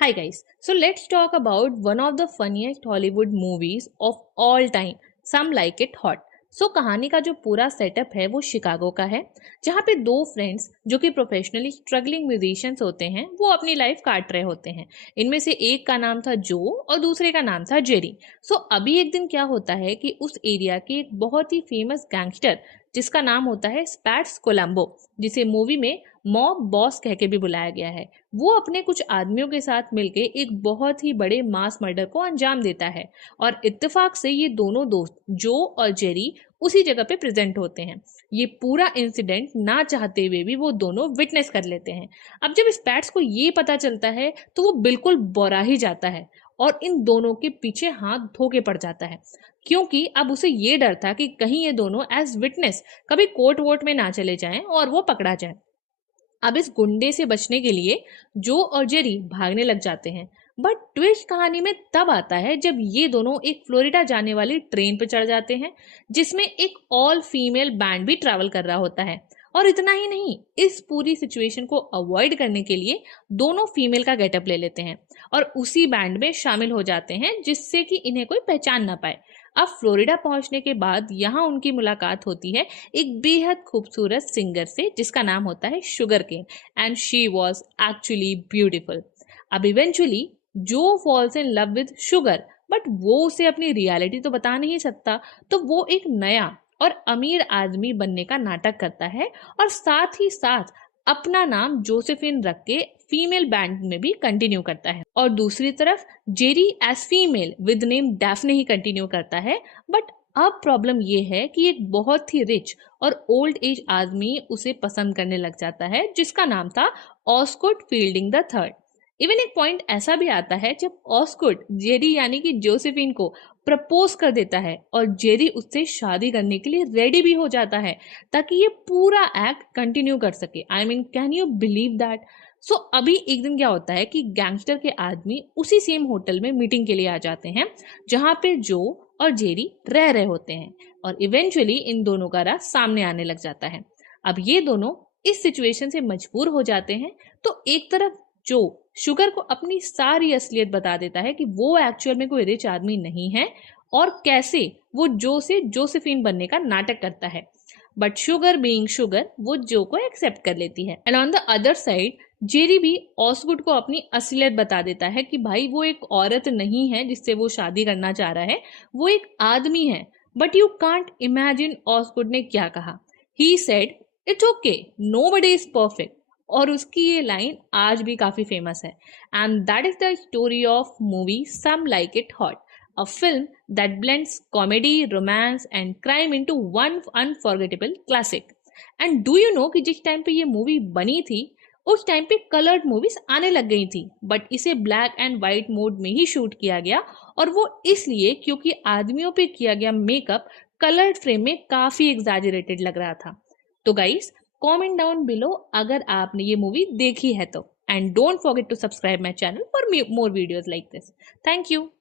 Hi guys, so let's talk about one of the funniest Hollywood movies of all time, Some Like It Hot. कहानी का जो पूरा setup है वो Chicago का है, जहाँ पे दो फ्रेंड्स जो कि प्रोफेशनली स्ट्रगलिंग म्यूजिशियंस होते हैं वो अपनी लाइफ काट रहे होते हैं। इनमें से एक का नाम था जो और दूसरे का नाम था जेरी। अभी एक दिन क्या होता है कि उस एरिया के एक बहुत ही फेमस गैंगस्टर जिसका नाम होता है स्पैट्स कोलंबो, जिसे मूवी में मॉब बॉस कह के भी बुलाया गया है, वो अपने कुछ आदमियों के साथ मिलके एक बहुत ही बड़े मास मर्डर को अंजाम देता है। और इत्तेफाक से ये दोनों दोस्त जो और जेरी उसी जगह पे प्रेजेंट होते हैं। ये पूरा इंसिडेंट ना चाहते हुए भी वो दोनों विटनेस कर लेते हैं। अब जब स्पैट्स को ये पता चलता है तो वो बिल्कुल बौरा ही जाता है और इन दोनों के पीछे हाथ धो के पड़ जाता है, क्योंकि अब उसे ये डर था कि कहीं ये दोनों एज विटनेस कभी कोर्ट वोट में ना चले जाएं और वो पकड़ा जाए। अब इस गुंडे से बचने के लिए जो और जेरी भागने लग जाते हैं। बट ट्विस्ट कहानी में तब आता है जब ये दोनों एक फ्लोरिडा जाने वाली ट्रेन पर चढ़ जाते हैं, जिसमें एक ऑल फीमेल बैंड भी ट्रैवल कर रहा होता है। और इतना ही नहीं, इस पूरी सिचुएशन को अवॉइड करने के लिए दोनों फीमेल का गेटअप ले लेते हैं और उसी बैंड में शामिल हो जाते हैं, जिससे कि इन्हें कोई पहचान ना पाए। अब फ्लोरिडा पहुंचने के बाद यहाँ उनकी मुलाकात होती है एक बेहद खूबसूरत सिंगर से जिसका नाम होता है sugar cane, and she was actually beautiful. अब इवेंचुअली जो falls in love with Sugar, but वो उसे अपनी रियलिटी तो बता नहीं सकता, तो वो एक नया और अमीर आदमी बनने का नाटक करता है और साथ ही साथ अपना नाम जोसेफिन रख के फीमेल बैंड में भी कंटिन्यू करता है। और दूसरी तरफ Jerry as female with name Daphne he continue करता है। बट अब प्रॉब्लम ये है कि एक बहुत ही रिच और ओल्ड एज आदमी उसे पसंद करने लग जाता है जिसका नाम था ऑस्कुड फील्डिंग द थर्ड। इवन एक पॉइंट ऐसा भी आता है जब ऑस्कुड जेरी यानी कि जोसेफिन को प्रपोज कर देता है और जेरी उससे शादी करने के लिए रेडी भी हो जाता है ताकि ये पूरा एक्ट कंटिन्यू कर सके। I mean, can you believe that? अभी एक दिन क्या होता है कि गैंगस्टर के आदमी उसी सेम होटल में मीटिंग के लिए आ जाते हैं जहां पे जो और जेरी रह रहे होते हैं, और इवेंचुअली इन दोनों का राह सामने आने लग जाता है। अब ये दोनों इस सिचुएशन से मजबूर हो जाते हैं। तो एक तरफ जो शुगर को अपनी सारी असलियत बता देता है कि वो एक्चुअल में कोई रिच आदमी नहीं है और कैसे वो जो से जोसेफिन बनने का नाटक करता है, बट शुगर बीइंग शुगर वो जो को एक्सेप्ट कर लेती है। And on the other side Jerry भी ऑसगुड को अपनी असलियत बता देता है कि भाई वो एक औरत नहीं है जिससे वो शादी करना चाह रहा है, वो एक आदमी है। But you can't imagine Osgood ने क्या कहा। He said it's okay, nobody is perfect. और उसकी ये लाइन आज भी काफी फेमस है। And that is the story of movie some like it hot, a film that blends comedy, romance and crime into one unforgettable classic. And do you know कि जिस time पे ये मूवी बनी थी उस टाइम पे coloured movies आने लग गई थी, बट इसे ब्लैक एंड वाइट मोड में ही शूट किया गया। और वो इसलिए क्योंकि आदमियों पे किया गया मेकअप कलर्ड फ्रेम में काफी एग्जैजरेटेड लग रहा था। तो गाइस, कमेंट डाउन बिलो अगर आपने ये मूवी देखी है तो, and don't forget to subscribe my channel for more videos like this. Thank you.